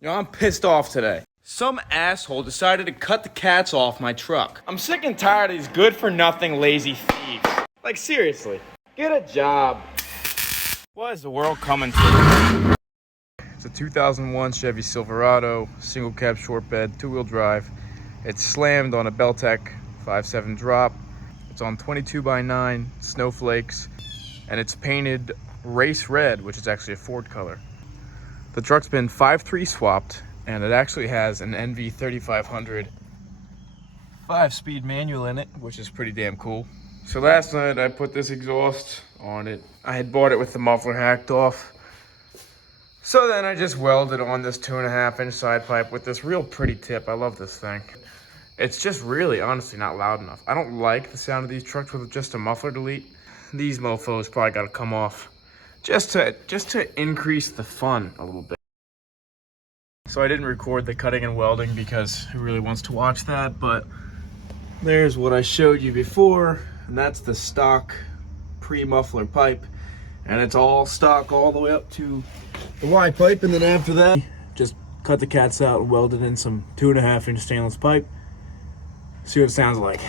Yo, I'm pissed off today. Some asshole decided to cut the cats off my truck. I'm sick and tired of these good-for-nothing lazy thieves. Like, seriously, get a job. What is the world coming to? It's a 2001 Chevy Silverado, single cab short bed, two-wheel drive. It's slammed on a Beltec 5.7 drop. It's on 22x9 snowflakes, and it's painted race red, which is actually a Ford color. The truck's been 5.3 swapped, and it actually has an NV 3500 5-speed manual in it, which is pretty damn cool. So last night I put this exhaust on it. I had bought it with the muffler hacked off. So then I just welded on this 2.5-inch side pipe with this real pretty tip. I love this thing. It's just really, honestly, not loud enough. I don't like the sound of these trucks with just a muffler delete. These mofos probably gotta come off just to increase the fun a little bit. So I didn't record the cutting and welding because who really wants to watch that, but there's what I showed you before, and that's the stock pre-muffler pipe, and it's all stock all the way up to the Y pipe, and then after that, just cut the cats out and welded in some 2.5-inch stainless pipe. See what it sounds like.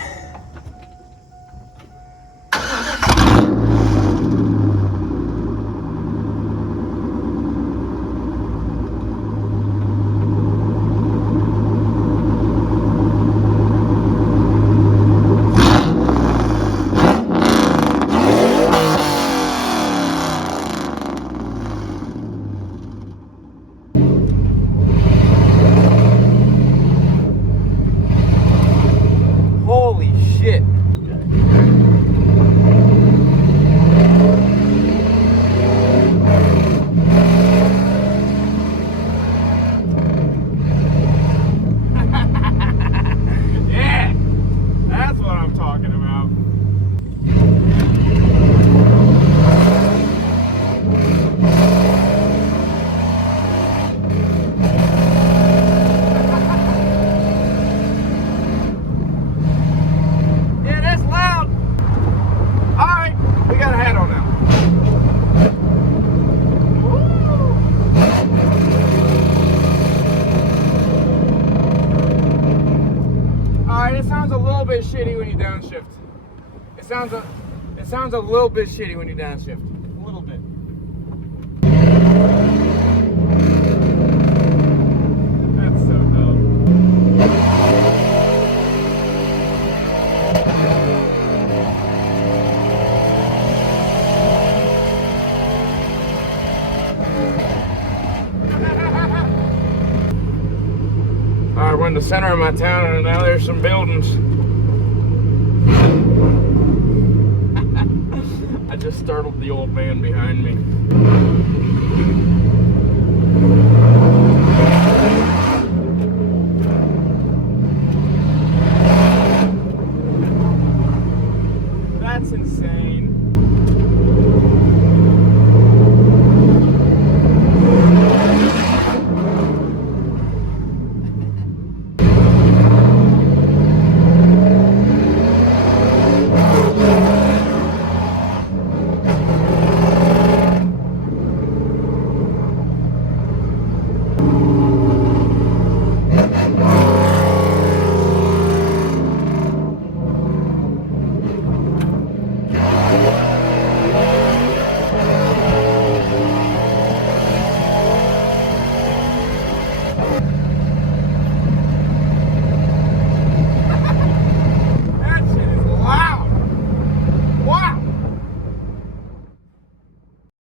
Holy shit. Yeah, that's what I'm talking about. Yeah, that's loud. All right, we got a hat on now. All right, it sounds a little bit shitty when you downshift. It sounds a little bit shitty when you downshift. A little bit. That's so dumb. Alright, we're in the center of my town, and now there's some buildings. I just startled the old man behind me.